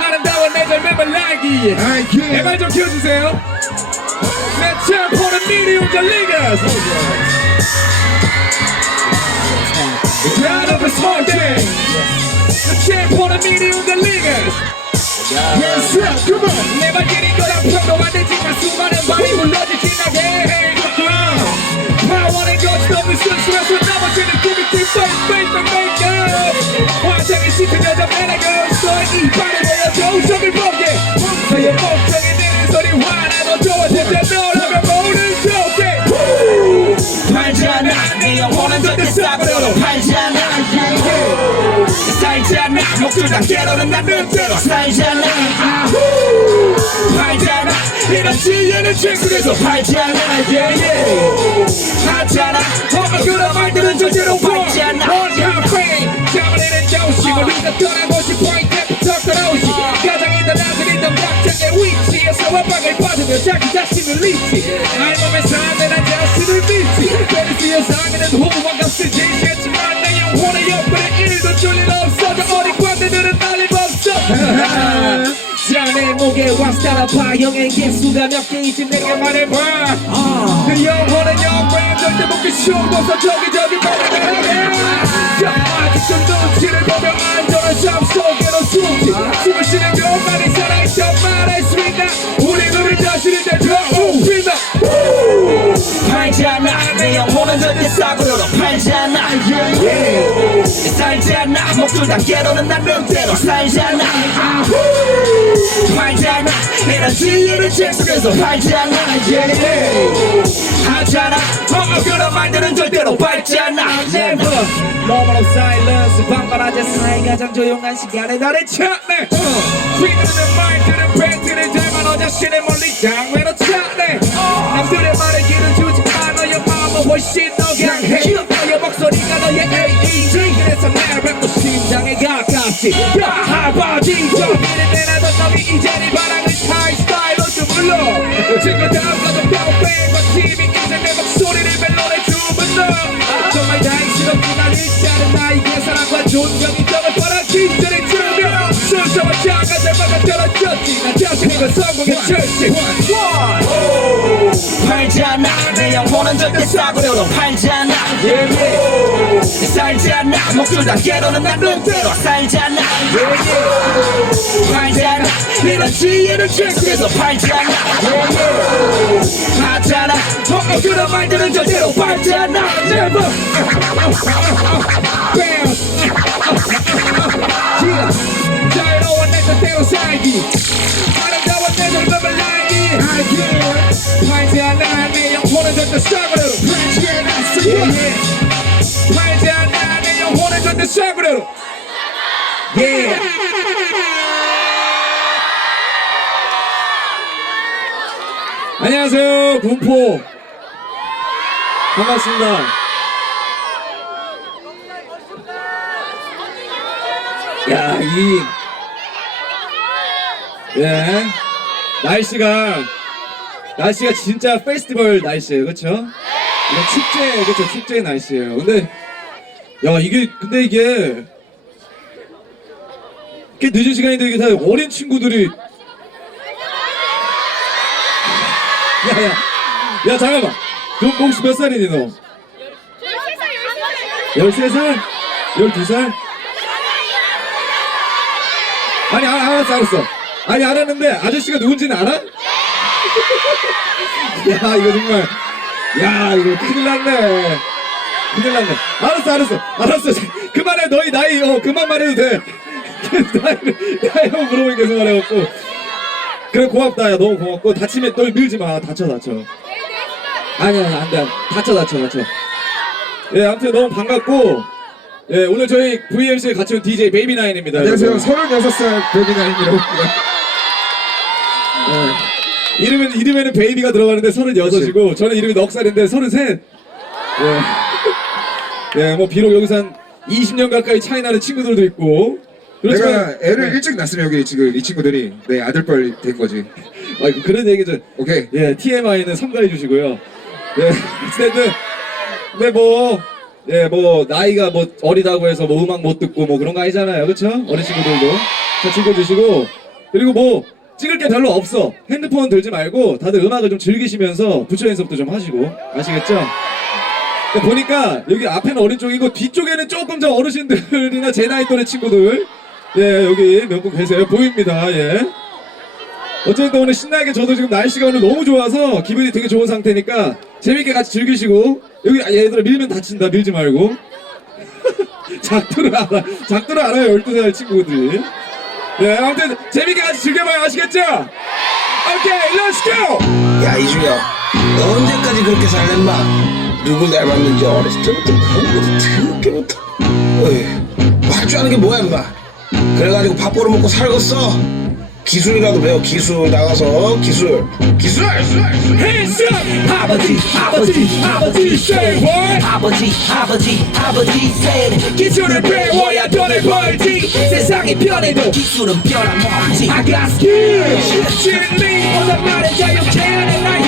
아름다운 내 젊음을 날기. I can't. 제발 좀 키워주세요. 내 챔포는 미리운 전 리가스. Proud of a small thing. 내 챔포는 미리운전 리가스. Yes, sir, come on! 내 발길이 거랑 평범한 되지만 수많은 말이 불러 목줄 단계로는 난 늑대로 살잖아. 팔잖아. 이런 지혜는 최근에서 팔잖아. Yeah. 하잖아. 정말 그런 말들은 절대로 팔잖아. 원카 페인 잡아내는 조시 우리가 떠나고 싶어 이때부터 떠나오시 가장 있던 나들 있던 각자의 위치에서 완방을 받으며 자기 자신을 잊지. 알몸에 사는 나 자신을 믿지. 베리스의 상에는 호흡과 값을 지시했지만 내 영혼의 옆에 일도 줄일 없어 자네 목에 왁스타라파 형의 개수가 몇 개인지? 내게 말해봐. 그 영혼은 영광 절대 먹기 쉬워서 저기 저기 말해라 아직도 눈치를 보며 안전한 삶 속에로 숨지. 숨을 쉬는 것만이 살아있단 말할 수 있나 우리 우리 자신이 대처 빛나 팔잖아. 내 영혼은 절대 싸구려로 팔잖아. 살잖아. 목줄 단계로는 난 늑대로 살잖아. 팔잖아. 이런 지혜를 책속에서 팔잖아. 하잖아. 어 그런 말들은 절대로 밟잖아. Never. Moment of silence. 방관하자 사이 가장 조용한 시간에 나를 찾네. 휘두르는 말들은 팬티를 닮아 너 자신을 멀리 장외로 찾네. 남들의 말에 귀를 마음은 훨씬 더 강해 너의 목소리가 너의 AEG 그래서 내 랩도 심장에 가깝지. 야 하바디 저 미래 내놔도 너이 이제 네 바람을 타이 스타일로 주물러. 지금 다음 가도 평생 막힘이 이제 내 목소리를 멜로에 주문러. 정말 다행스럽게 날 잃지않은 나에게 사랑과 존경이 떡을 바라 기절이 들으며 순서와 장가잘 막아 떨어졌지. 나 자신이고 성공의 철칙 내 영혼은 절대 싸구려로 팔잖아. 살잖아. 목줄 단계로는 난 늑대로 살잖아. 팔잖아. 이런 지혜를 책속에서 팔잖아. 하잖아. 어 그런 말들은 절대로 밟잖아. Never. Bounce Yeah 자유로운 내 뜻대로 살기. 아름다운 내 젊음을 날기. 팔지 Yeah. 안녕하세요 군포. 반갑습니다. 야, 이, 예, 날씨가, 날씨가 진짜 페스티벌 날씨예요, 그쵸? 이거 축제, 그쵸? 축제 날씨예요. 근데, 야, 이게, 근데 이게, 꽤 늦은 시간인데 이게 다 어린 친구들이, 야, 야, 야, 잠깐만. 너 혹시 몇 살이니, 너? 13살? 12살? 아니 아, 알았어 알았어 아니 알았는데 아저씨가 누군지는 알아? 야 이거 정말. 야 이거 큰일 났네. 큰일 났네. 알았어 알았어. 알았어. 그만해. 너희 나이 어 그만 말해도 돼. 나이를 나이 물어보니 계속 말해갖고. 그래 고맙다. 야 너무 고맙고. 다치면 너 밀지 마. 다쳐 다쳐. 아니야 안돼 다쳐 다쳐 다쳐. 예 아무튼 너무 반갑고. 예 오늘 저희 VMC에 같이 온 DJ 베이비나인입니다 안녕하세요, 여러분. 36살 베비나인이라고 합니다. 예. 이름은 이름에는 베이비가 들어가는데 36이고 저는 이름이 넉살인데 33. 예. 예, 뭐 비록 여기서 한 20년 가까이 차이 나는 친구들도 있고. 그렇지만 내가 애를 네. 일찍 낳았으면 여기 지금 이 친구들이 내 아들뻘 된 거지. 아이고 그런 얘기죠. 오케이. 예, TMI는 삼가해 주시고요. 예, 어쨌든, 네, 뭐, 예, 뭐, 나이가 뭐 어리다고 해서 뭐 음악 못 듣고 뭐 그런 거 아니잖아요. 그쵸? 어린 친구들도. 자, 즐겨주시고. 그리고 뭐, 찍을 게 별로 없어. 핸드폰 들지 말고 다들 음악을 좀 즐기시면서 부처 연습도 좀 하시고. 아시겠죠? 그러니까 보니까 여기 앞에는 어린 쪽이고 뒤쪽에는 조금 더 어르신들이나 제 나이 또래 친구들. 예, 여기 몇분 계세요. 보입니다. 예. 어쨌든 오늘 신나게 저도 지금 날씨가 오늘 너무 좋아서 기분이 되게 좋은 상태니까 재밌게 같이 즐기시고 여기 아, 얘들아 밀면 다친다 밀지 말고 작두를 알아 작두를 알아요 12살 친구들이 네 아무튼 재밌게 같이 즐겨봐요 아시겠죠? 오케이 렛츠 고! 야 이주야 너 언제까지 그렇게 살랬마 누굴 닮았는지 어렸을 때부터 그런 것도 특게부터 할줄 아는 게 뭐야 인마 그래가지고 밥 벌어먹고 살겠어 기술이라도 배워. 기술 나가서 기술. 기술! Hands up! 아버지 아버지 아버지 say what? 아버지 아버지 아버지 said 기술을 배워야 돈을 벌지. 세상이 변해도 기술은 변함없지. I got skills 진리보다 말해 자유케 하는 날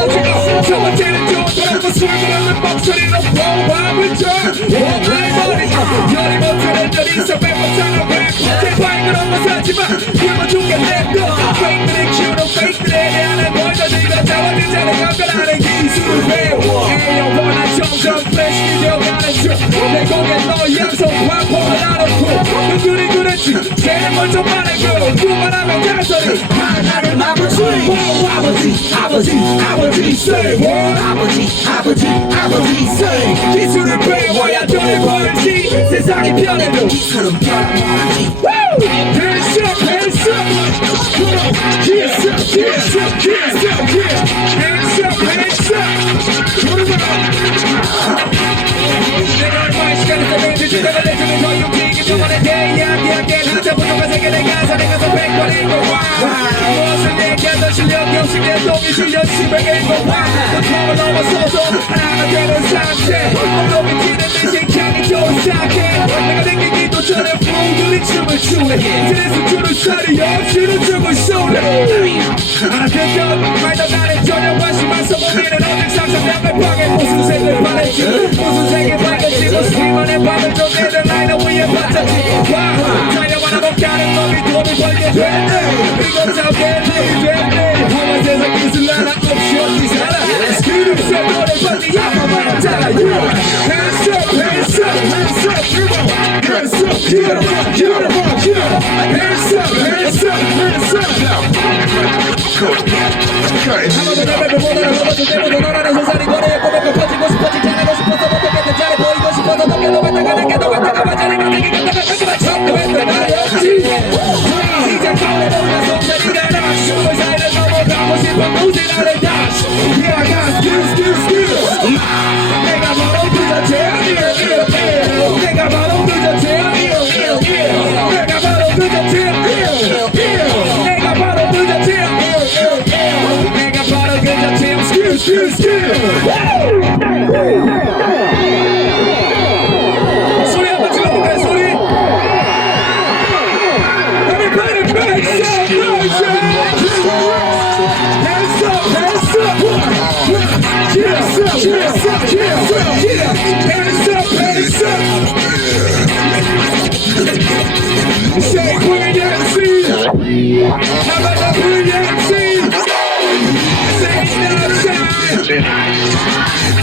는 거지 첫 번째는 좋더라도 술 그러는 목소리로 잔소리 하나를 아버지 아버지 아버지 아버지 say what 아버지 아버지 아버지 say 기술을 배워야 돈을 벌지 세상이 변해도 기술은 Woo! Hands up, hands up. Come on. Hands up, hands up, hands up. Hands up, hands up. Come on. 내가 얼마의 시간을 주장을 내주는 저 육지기 저번에 대이야기하게 한자부터가 세계 내 가사를 가서 백번 읽어와 무엇을 얘기하던 실력이 없이 내 동이 실려 읽어와 고통을 넘어서서 하나가 되는 상태. 엉덩이 튀는 듯이 향이 좋은 상태 내가 생기기도 전에 부들이 춤을 추네. 드레스 줄을 살이 없이는 춤을 쏘네. 알아듣던 말도 나는 전혀 관심 안 써보기는 어딜 상상력을 방해 무슨 색을 바랬지 무슨 색을 밝았지 무슨 희망의 밤을 좀 위에 받쳤지. 와 자녀만 하고 가는 놈이 돈을 벌게 됐네 이건 돈이 됐네 험한 세상 기술 하나 없이 어디 살아 그릇에 노래 빨리 한번 말하잖아 Hands up, hands up, hands up, come on Hands up, get up, get up, get up Hands up, hands up, hands up 한번더 내뱉을 보다는 넘어질 때보다 너라는 소산이 거리에 꼬매고 퍼지고 싶어지 잘하고 싶어서 못하겠는 잘해 보이고 싶어서 넘겨도. 왔다가 넘겨도 왔다가 맞아내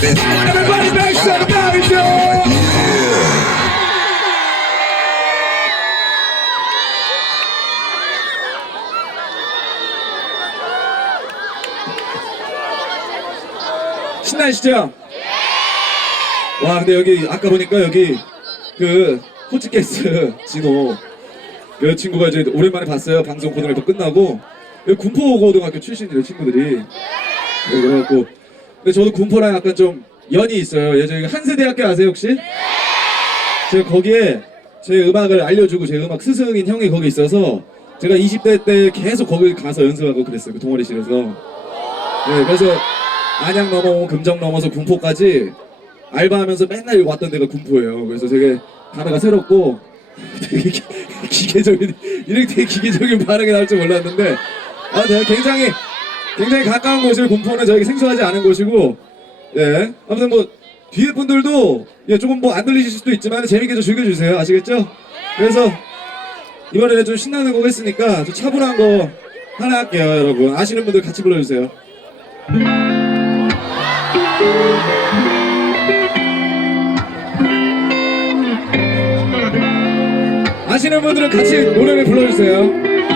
Everybody make some noise y'all 신나시죠? 와 근데 여기 아까 보니까 여기 그 호치게스 진호. 그 친구가 이제 오랜만에 봤어요. 방송 고등학교 끝나고. 여기 군포 고등학교 출신이래요 친구들이. 네, 그래갖고 근데 저도 군포랑 약간 좀 연이 있어요. 예전에 한세대학교 아세요 혹시? 제가 거기에 제 음악을 알려주고 제 음악 스승인 형이 거기 있어서 제가 20대 때 계속 거기 가서 연습하고 그랬어요 그 동아리실에서. 네 그래서 안양 넘어 금정 넘어서 군포까지 알바하면서 맨날 왔던 데가 군포예요. 그래서 되게 단어가 새롭고 되게 기- 기계적인 이렇게 되게 기계적인 반응이 나올 줄 몰랐는데 아 내가 굉장히 굉장히 가까운 곳을 군포는 저에게 생소하지 않은 곳이고 예 아무튼 뭐 뒤에 분들도 예 조금 뭐 안 들리실 수도 있지만 재밌게 좀 즐겨주세요. 아시겠죠? 그래서 이번에는 좀 신나는 곡 했으니까 좀 차분한 거 하나 할게요 여러분. 아시는 분들 같이 불러주세요. 아시는 분들은 같이 노래를 불러주세요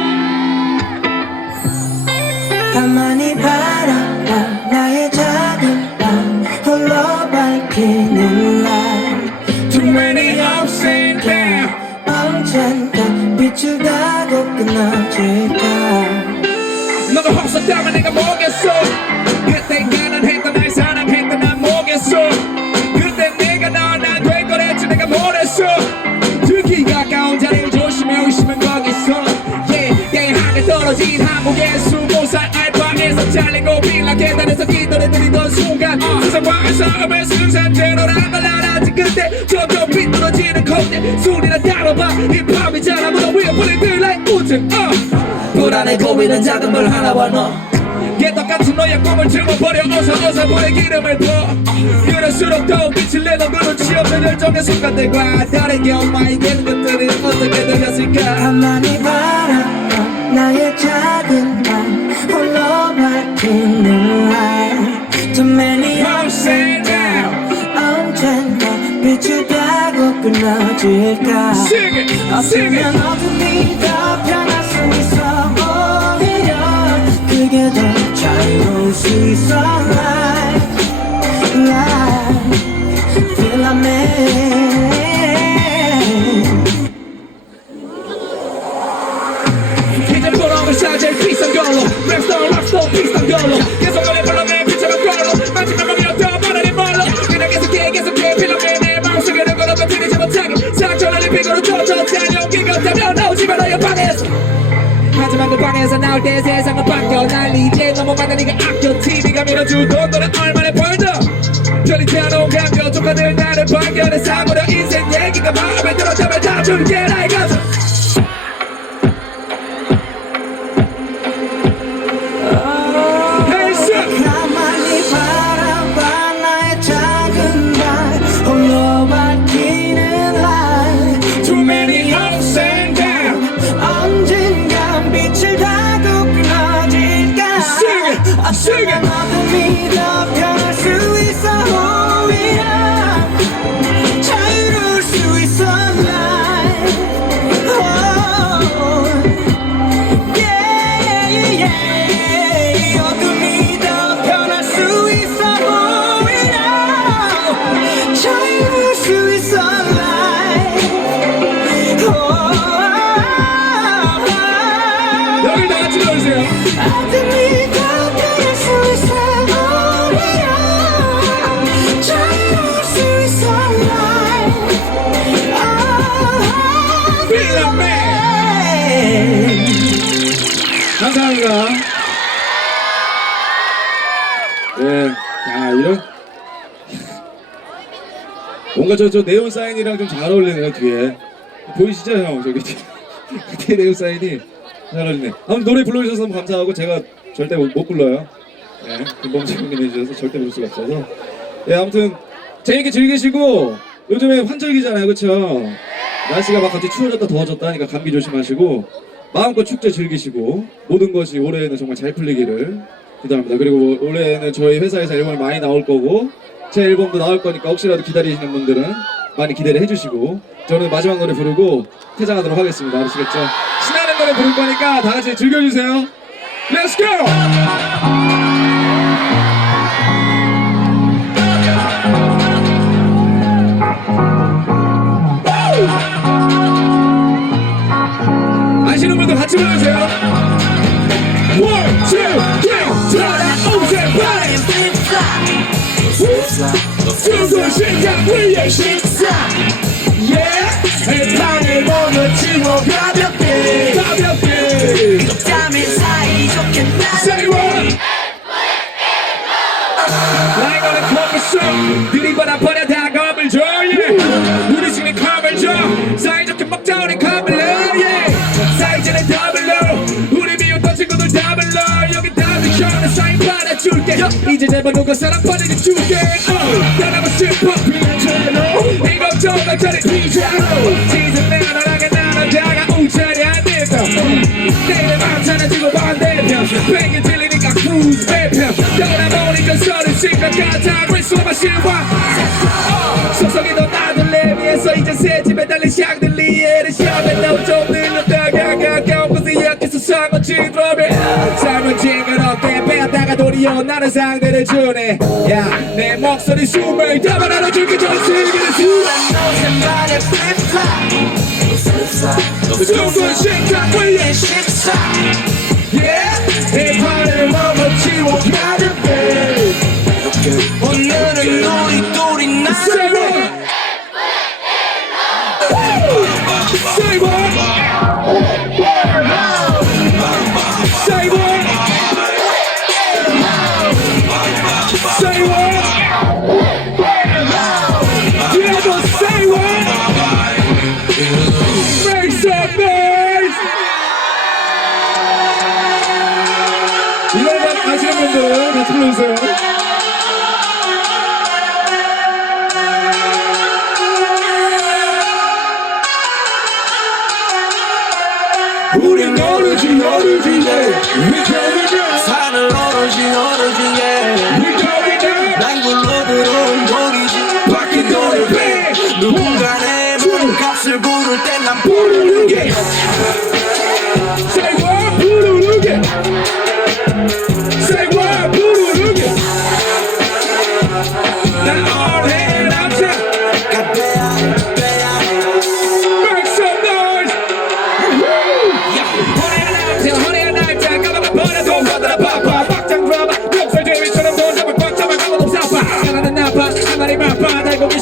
가만히 바라봐 나의 작은 방 홀로 밝히는 날. Too many ups and downs. 언젠가 빛을 다고 끊어질까. 너가 없었다면 내가 뭐겠어? 그때 계단에서 기도를 드리던 순간 세상과의 싸움을 쓴 상태로 나갈 알았지 그때 점점 비뚤어지는 콧대 술이나 따라봐. 힙합이잖아 무덤 위에 뿌리들 like 우승 uh. 불안해 고민은 작은 물 하나 번호 개떡같은 너의 꿈을 지워버려. 어서 어서 불의 기름을 부어. 그럴수록 더욱 빛을 내던 그 눈치 없는 열정의 순간들과 다르게 엄마에게 되는 것들은 어떻게 들렸을까? 가만히 바라봐 나의 작은 방 홀로 밝히 I'll sing it. 되면 나오지 말아요 방에서. 하지만 그 방에서 나올 때 세상은 바뀌어. 날 이제 너무 많은 네가 아껴 TV가 밀어주던 너는 얼마나 벌더 편리지 않은 감겨 조카들 나를 발견해. 사고려 인생 얘기가 마음에 들었다면 다 줄게 나의 가서 뭔가 저, 저 네온 사인이랑 좀 잘 어울리네요 뒤에. 보이시죠 형? 저기 뒤에 네온 사인이 잘 어울리네. 아무튼 노래 불러주셔서 감사하고 제가 절대 못, 못 불러요. 예, 김범재 형님이 해주셔서 절대 부를 수가 없어서. 예 아무튼 재밌게 즐기시고 요즘에 환절기잖아요 그쵸? 날씨가 막 갑자기 추워졌다 더워졌다 하니까 감기 조심하시고 마음껏 축제 즐기시고 모든 것이 올해에는 정말 잘 풀리기를 기도합니다. 그리고 올해에는 저희 회사에서 앨범이 많이 나올 거고 제 앨범도 나올 거니까 혹시라도 기다리시는 분들은 많이 기대를 해주시고 저는 마지막 노래 부르고 퇴장하도록 하겠습니다 아시겠죠? 신나는 노래 부를 거니까 다 같이 즐겨주세요 Let's go! 위에 식사. Yeah 방을 먹어치고 가볍게. 가볍게. 짬이 사이좋게 나 Say what? Like on a coffee shop 들이받아 버려 다 겁을 줘 yeah. 우리 집에 겁을 줘. 사이좋게 먹자 우리 겁을 내 yeah. 사이즈는 더블로. 우리 미웠던 친구들 더블로. 여기 다들 셔는 사인 받아 줄게. 이제 제발 누가 사랑 받아게 줄게. 떠나고 싶어 이거 정말 저리 지금 내가 너랑의 나눠다가 우차리 안 된다 내일의 만찬은 지금 반대편. 뱅이 질리니까 cruise 배편. 떠나보니까 서른 심각하다고 있어봐 실화. 더 나들 내 위해서 이제 새 집에 달린 샹들리에를 샵에 너좀 늘렸다가 가까운 곳에 약해서 상어 지드러미 삶은 징그 럽게 빼앗다가 도리어 나는 상대를 주네. 야내 목소리 숨을 담아 나눠 줄게 전 세계를 수라 노샌발에 플립플랍 둥근 식탁 위에 식사. yeah 어르지 어르지 We going down 산을 오르지 오르지 yeah.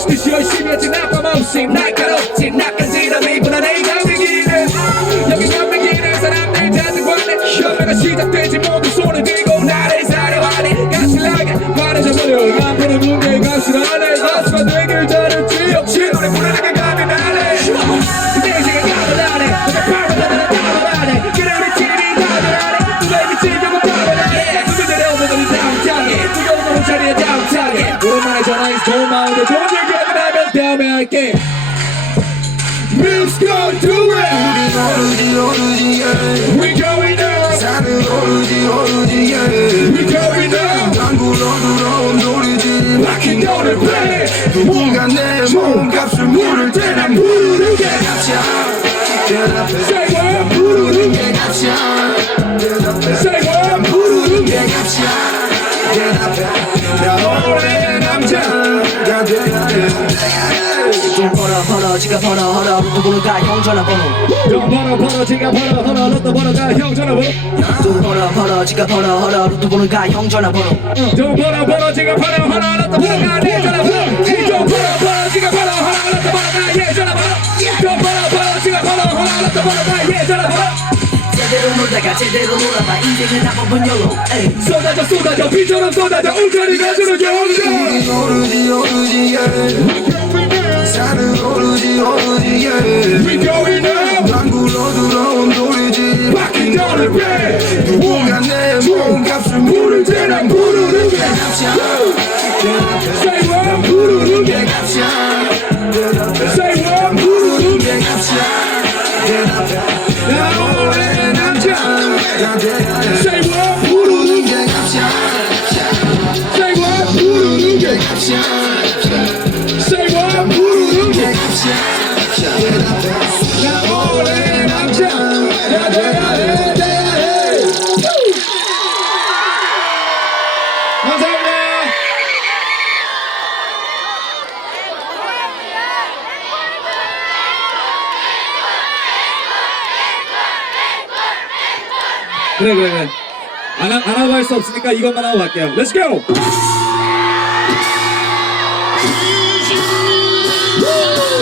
바빠 달 배 누군가 내 몸값을 물을 때난 부르는 게 값이 돈 벌어 벌어 지가 벌어 벌어 누구는 가형 전화번호 돈 벌어 벌어 지가 벌어 벌어 로또 벌어 가형 전화번호 돈 벌어 벌어 지가 벌어 벌어 누구는 가형 전화번호 돈 벌어 벌어 지가 벌어 벌어 로또 벌어 가내 전화번호 돈 벌어 벌어 지가 벌어 벌어 로또 벌어 가얘 전화번호 돈 벌어 벌어 지가 벌어 벌어 로또 벌어 가얘 전화번호 제대로 놀다가 제대로 놀아봐 인생은 한 번뿐 에이. 쏟아져 쏟아져 비처럼 쏟아져 울타리 가주는 영웅들 오르지 오르지 yeah. 산을 오르지 오르지 yeah. We going down 난 굴러 들어온 돌이지. 박힌 너를 배 누군가 내 몸값을 물을 때난 부르는 게 값이야 Say what? 부르는 게 값이야 Say what? 부르는 게게 값이야 나 오래 남자 수 없으니까 이것만 하고 갈게요. Let's go!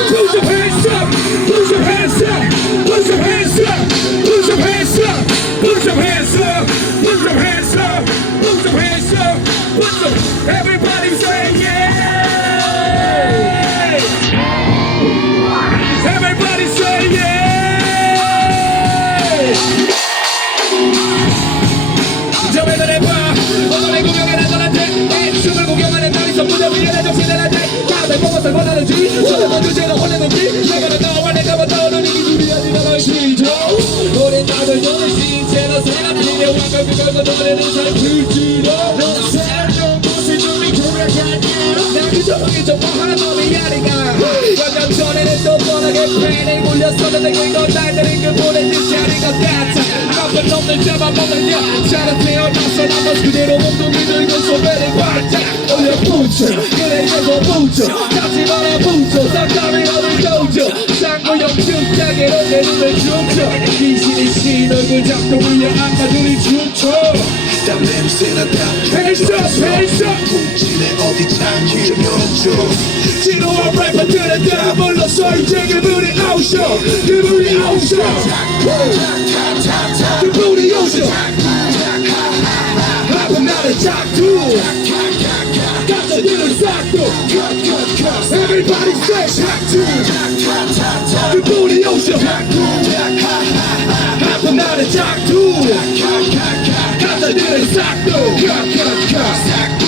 Put your hands up! Put your hands up! Put your hands up! Put your hands up! Put your hands up! Put your hands up! Put your hands up! Put your every 그건 날들은 그 아닌 것 같아 나쁜 놈들 잡아먹는 여자로 태어나서 나머 그대로 몸통을 들고 소매를 활짝 올려 붙여 그래 이거 붙여 다시 말아 붙여 싹다리로를 도줘 쌍구형 축자게로 내 눈을 춤춰 귀신이 신 얼굴 잡고 물려 안마 둘이 춤춰 땀 냄새나 다 펜션 펜션 뭉치네 어디 참기 멈춰 지루한 래퍼들은 다 불렀어 이제 그분이 아우셔 그분이 아우셔 그분이 오셔 하고 나는 작두 가짜들은 싹두 Everybody say 작두 그분이 오셔 하고 나는 작두 가짜들은 싹두